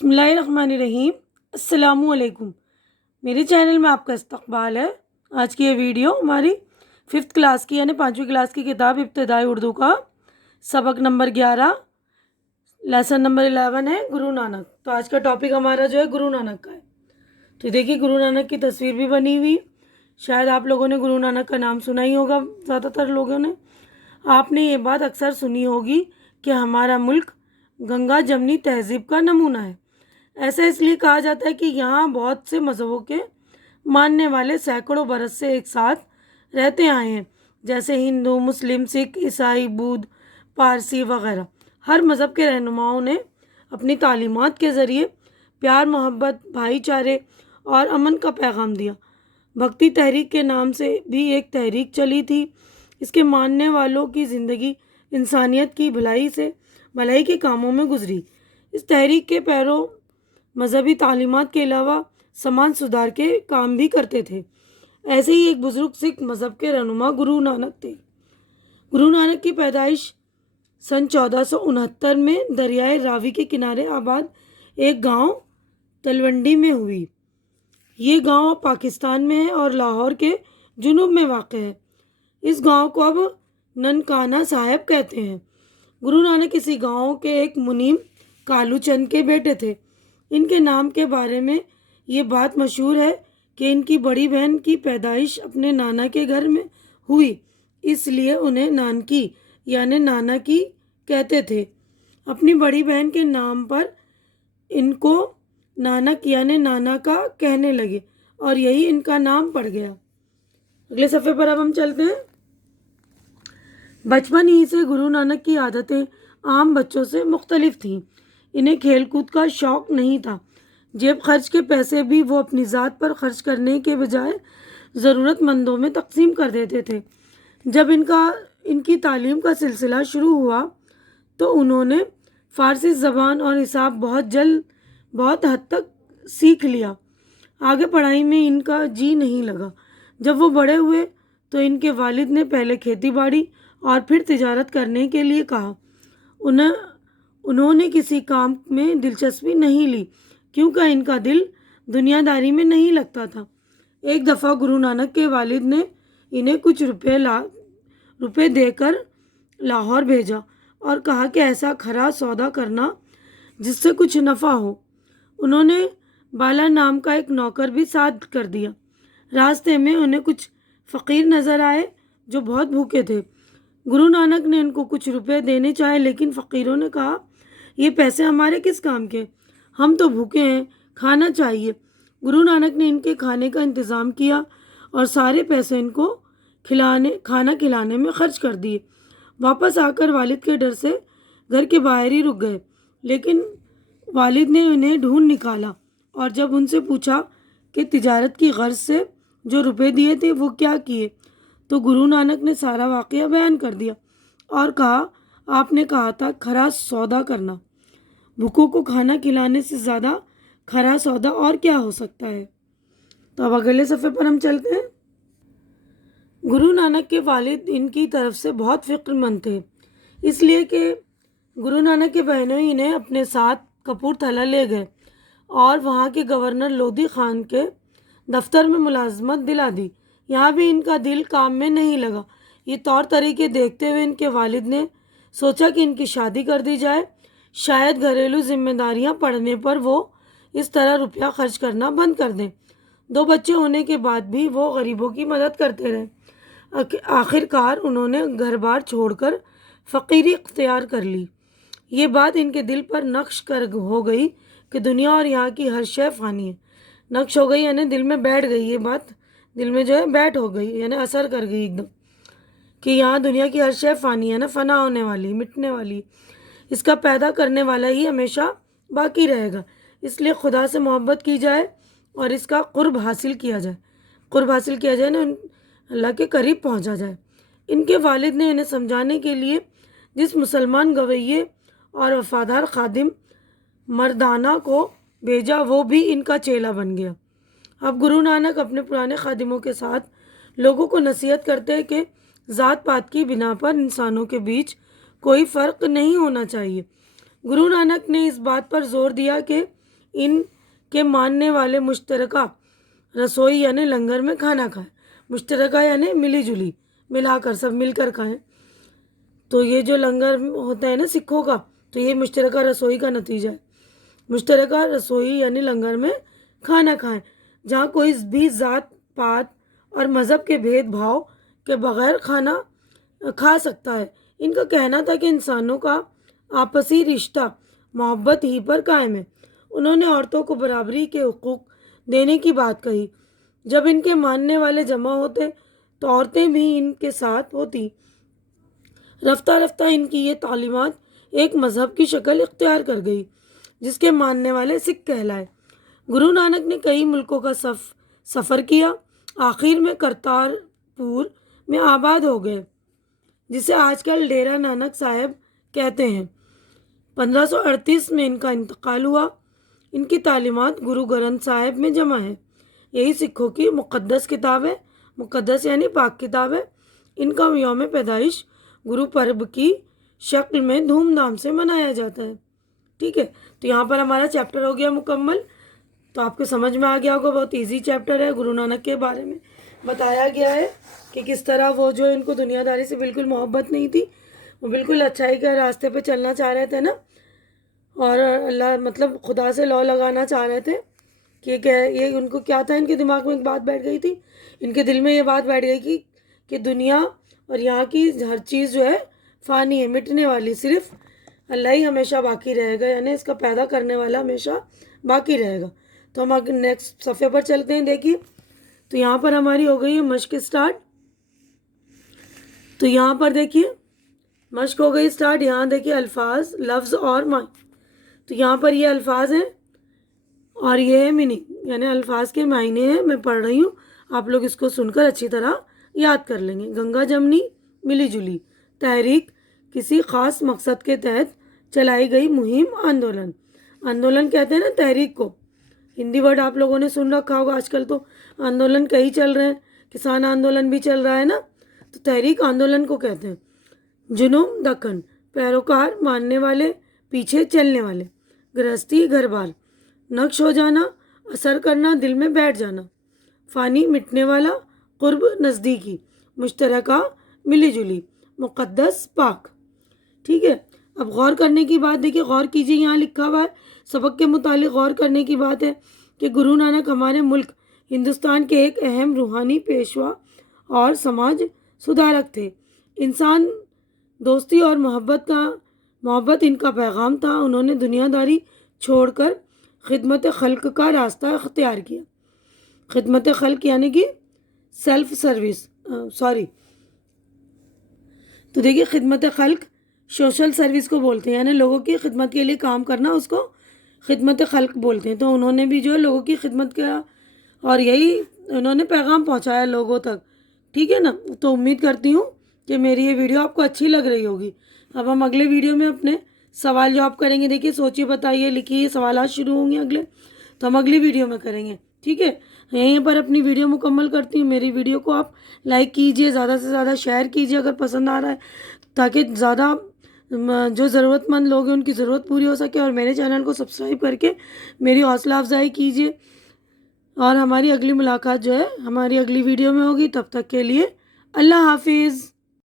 بسم اللہ الرحمن الرحیم۔ السلام علیکم، میرے چینل میں آپ کا استقبال ہے۔ آج کی یہ ویڈیو ہماری 5th کلاس کی یعنی 5ویں کلاس کی کتاب ابتدائی اردو کا سبق نمبر 11 لیسن نمبر 11 ہے گرو نانک۔ تو آج کا ٹاپک ہمارا جو ہے گرو نانک کا ہے۔ تو دیکھیے گرو نانک کی تصویر بھی بنی ہوئی، شاید آپ لوگوں نے گرو نانک کا نام سنا ہی ہوگا، زیادہ تر لوگوں نے۔ آپ نے یہ بات اکثر سنی ہوگی کہ ہمارا ملک گنگا جمنی تہذیب کا نمونہ ہے۔ ایسا اس لیے کہا جاتا ہے کہ یہاں بہت سے مذہبوں کے ماننے والے سینکڑوں برس سے ایک ساتھ رہتے آئے ہیں، جیسے ہندو، مسلم، سکھ، عیسائی، بودھ، پارسی وغیرہ۔ ہر مذہب کے رہنماؤں نے اپنی تعلیمات کے ذریعے پیار، محبت، بھائی چارے اور امن کا پیغام دیا۔ بھکتی تحریک کے نام سے بھی ایک تحریک چلی تھی۔ اس کے ماننے والوں کی زندگی انسانیت کی بھلائی کے کاموں میں گزری۔ اس تحریک کے پیرو مذہبی تعلیمات کے علاوہ سماج سدھار کے کام بھی کرتے تھے۔ ایسے ہی ایک بزرگ سکھ مذہب کے رہنما گرو نانک تھے۔ گرو نانک کی پیدائش سن 1469 میں دریائے راوی کے کنارے آباد ایک گاؤں تلونڈی میں ہوئی۔ یہ گاؤں پاکستان میں ہے اور لاہور کے جنوب میں واقع ہے۔ اس گاؤں کو اب ننکانہ صاحب کہتے ہیں۔ گرو نانک اسی گاؤں کے ایک منیم کالو چند کے بیٹے تھے۔ ان کے نام کے بارے میں یہ بات مشہور ہے کہ ان کی بڑی بہن کی پیدائش اپنے نانا کے گھر میں ہوئی، اس لیے انہیں نانکی یعنی نانا کی کہتے تھے۔ اپنی بڑی بہن کے نام پر ان کو نانک یعنی نانا کا کہنے لگے اور یہی ان کا نام پڑ گیا۔ اگلے صفحے پر اب ہم چلتے ہیں۔ بچپن ہی سے گرو نانک کی عادتیں عام بچوں سے مختلف تھیں۔ انہیں کھیل کود کا شوق نہیں تھا۔ جیب خرچ کے پیسے بھی وہ اپنی ذات پر خرچ کرنے کے بجائے ضرورت مندوں میں تقسیم کر دیتے تھے۔ جب ان کی تعلیم کا سلسلہ شروع ہوا تو انہوں نے فارسی زبان اور حساب بہت حد تک سیکھ لیا۔ آگے پڑھائی میں ان کا جی نہیں لگا۔ جب وہ بڑے ہوئے تو ان کے والد نے پہلے کھیتی باڑی اور پھر تجارت کرنے کے لیے کہا۔ انہوں نے کسی کام میں دلچسپی نہیں لی کیونکہ ان کا دل دنیا داری میں نہیں لگتا تھا۔ ایک دفعہ گرو نانک کے والد نے انہیں کچھ روپے دے کر لاہور بھیجا اور کہا کہ ایسا کھرا سودا کرنا جس سے کچھ نفع ہو۔ انہوں نے بالا نام کا ایک نوکر بھی ساتھ کر دیا۔ راستے میں انہیں کچھ فقیر نظر آئے جو بہت بھوکے تھے۔ گرو نانک نے ان کو کچھ روپے دینے چاہے لیکن فقیروں نے کہا یہ پیسے ہمارے کس کام کے، ہم تو بھوکے ہیں، کھانا چاہیے۔ گرو نانک نے ان کے کھانے کا انتظام کیا اور سارے پیسے ان کو کھانا کھلانے میں خرچ کر دیے۔ واپس آ کر والد کے ڈر سے گھر کے باہر ہی رک گئے، لیکن والد نے انہیں ڈھونڈ نکالا اور جب ان سے پوچھا کہ تجارت کی غرض سے جو روپے دیے تھے وہ کیا کیے تو گرو نانک نے سارا واقعہ بیان کر دیا اور کہا آپ نے کہا تھا کھرا سودا کرنا، بھوکوں کو کھانا کھلانے سے زیادہ کھرا سودا اور کیا ہو سکتا ہے۔ تو اب اگلے صفحے پر ہم چلتے ہیں۔ گرو نانک کے والد ان کی طرف سے بہت فکر مند تھے، اس لیے کہ گرو نانک کے بہنوئی انہیں اپنے ساتھ کپور تھلہ لے گئے اور وہاں کے گورنر لودھی خان کے دفتر میں ملازمت دلا دی۔ یہاں بھی ان کا دل کام میں نہیں لگا۔ یہ طور طریقے دیکھتے ہوئے ان کے والد نے سوچا کہ ان کی شادی کر دی جائے، شاید گھریلو ذمہ داریاں پڑنے پر وہ اس طرح روپیہ خرچ کرنا بند کر دیں۔ 2 بچے ہونے کے بعد بھی وہ غریبوں کی مدد کرتے رہے۔ آخر کار انہوں نے گھر بار چھوڑ کر فقیری اختیار کر لی۔ یہ بات ان کے دل پر نقش ہو گئی کہ دنیا اور یہاں کی ہر شے فانی ہے۔ نقش ہو گئی یعنی دل میں بیٹھ گئی، یہ بات دل میں جو ہے بیٹھ ہو گئی یعنی اثر کر گئی ایک دم، کہ یہاں دنیا کی ہر شے فانی ہے نا، فنا ہونے والی، مٹنے والی، اس کا پیدا کرنے والا ہی ہمیشہ باقی رہے گا۔ اس لیے خدا سے محبت کی جائے اور اس کا قرب حاصل کیا جائے نا، اللہ کے قریب پہنچا جائے۔ ان کے والد نے انہیں سمجھانے کے لیے جس مسلمان گویے اور وفادار خادم مردانہ کو بھیجا وہ بھی ان کا چیلا بن گیا۔ اب گرو نانک اپنے پرانے خادموں کے ساتھ لوگوں کو نصیحت کرتے کہ ذات پات کی بنا پر انسانوں کے بیچ کوئی فرق نہیں ہونا چاہیے۔ گرو نانک نے اس بات پر زور دیا کہ ان کے ماننے والے مشترکہ رسوئی یعنی لنگر میں کھانا کھائیں. مشترکہ یعنی ملی جلی، ملا کر، سب مل کر کھائیں. تو یہ جو لنگر ہوتا ہے نا سکھوں کا، تو یہ مشترکہ رسوئی کا نتیجہ ہے. مشترکہ رسوئی یعنی لنگر میں کھانا کھائیں، جہاں کوئی بھی ذات پات اور مذہب کے بھید بھاؤ کے بغیر کھانا کھا سکتا ہے. ان کا کہنا تھا کہ انسانوں کا آپسی رشتہ محبت ہی پر قائم ہے. انہوں نے عورتوں کو برابری کے حقوق دینے کی بات کہی. جب ان کے ماننے والے جمع ہوتے تو عورتیں بھی ان کے ساتھ ہوتی. رفتہ رفتہ ان کی یہ تعلیمات ایک مذہب کی شکل اختیار کر گئی، جس کے ماننے والے سکھ کہلائے. گرو نانک نے کئی ملکوں کا سفر کیا، آخر میں کرتارپور میں آباد ہو گئے، جسے آج کل ڈیرا نانک صاحب کہتے ہیں. 1538 میں ان کا انتقال ہوا. ان کی تعلیمات گرو گرنتھ صاحب میں جمع ہے. یہی سکھوں کی مقدس کتاب ہے. مقدس یعنی پاک کتاب ہے. ان کا یوم پیدائش گرو پرب کی شکل میں دھوم دھام سے منایا جاتا ہے. ٹھیک ہے، تو یہاں پر ہمارا چیپٹر ہو گیا مکمل. تو آپ کو سمجھ میں آ گیا ہوگا، بہت ایزی چیپٹر ہے. گرو نانک کے بارے میں بتایا گیا ہے کہ کس طرح وہ جو ان کو دنیا داری سے بالکل محبت نہیں تھی، وہ بالکل اچھائی کے راستے پہ چلنا چاہ رہے تھے نا، اور اللہ مطلب خدا سے لو لگانا چاہ رہے تھے کہ یہ ان کو کیا تھا، ان کے دماغ میں ایک بات بیٹھ گئی تھی، ان کے دل میں یہ بات بیٹھ گئی کہ دنیا اور یہاں کی ہر چیز جو ہے فانی ہے، مٹنے والی، صرف اللہ ہی ہمیشہ باقی رہے گا، یعنی اس کا پیدا کرنے والا ہمیشہ باقی رہے گا. تو ہم نیکسٹ صفحے پر چلتے ہیں. دیکھیے، تو یہاں پر ہماری ہو گئی ہے مشق اسٹارٹ. تو یہاں پر دیکھیے مشق ہو گئی اسٹارٹ. یہاں دیکھیے الفاظ، لفظ اور معنی. تو یہاں پر یہ الفاظ ہیں اور یہ ہے میننگ، یعنی الفاظ کے معنی ہیں. میں پڑھ رہی ہوں، آپ لوگ اس کو سن کر اچھی طرح یاد کر لیں گے. گنگا جمنی، ملی جلی. تحریک، کسی خاص مقصد کے تحت چلائی گئی مہم، آندولن. آندولن کہتے ہیں نا تحریک کو. ہندی ورڈ آپ لوگوں نے سن رکھا ہوگا. آج کل تو آندولن کئی چل رہے ہیں، کسان آندولن بھی چل رہا ہے نا، تو تحریک آندولن کو کہتے ہیں. جنوب دکن، پیروکار، ماننے والے، پیچھے چلنے والے. گرہستی، گھر بار. نقش ہو جانا، اثر کرنا، دل میں بیٹھ جانا. فانی، مٹنے والا، قرب، نزدیکی. مشترکہ، ملی جلی. مقدس، پاک. ٹھیک ہے، اب غور کرنے کی بات دیکھیے، غور کیجیے. یہاں لکھا ہوا ہے سبق کے متعلق غور کرنے کی بات ہے کہ گرو نانک ہمارے ملک ہندوستان کے ایک اہم روحانی پیشوا اور سماج سدھارک تھے. انسان دوستی اور محبت ان کا پیغام تھا. انہوں نے دنیا داری چھوڑ کر خدمت خلق کا راستہ اختیار کیا. خدمت خلق یعنی کہ سیلف سروس، تو دیکھیے خدمت خلق سوشل سروس کو بولتے ہیں، یعنی لوگوں کی خدمت کے لیے کام کرنا، اس کو خدمت خلق بولتے ہیں. تو انہوں نے بھی جو ہے لوگوں کی خدمت کیا اور یہی انہوں نے پیغام پہنچایا لوگوں تک. ٹھیک ہے نا. تو امید کرتی ہوں کہ میری یہ ویڈیو آپ کو اچھی لگ رہی ہوگی. اب ہم اگلے ویڈیو میں اپنے سوال جواب کریں گے. دیکھیے سوچیے، بتائیے، لکھیے. سوالات شروع ہوں گے اگلے، تو ہم اگلی ویڈیو میں کریں گے. ٹھیک ہے، یہیں پر اپنی ویڈیو مکمل کرتی ہوں. میری ویڈیو کو آپ لائک کیجئے، زیادہ سے زیادہ شیئر کیجئے اگر پسند آ رہا ہے، تاکہ زیادہ جو ضرورت مند لوگ ہیں ان کی ضرورت پوری ہو سکے. اور میرے چینل کو سبسکرائب کر کے میری حوصلہ افزائی کیجئے. اور ہماری اگلی ملاقات جو ہے ہماری اگلی ویڈیو میں ہوگی. تب تک کے لیے اللہ حافظ.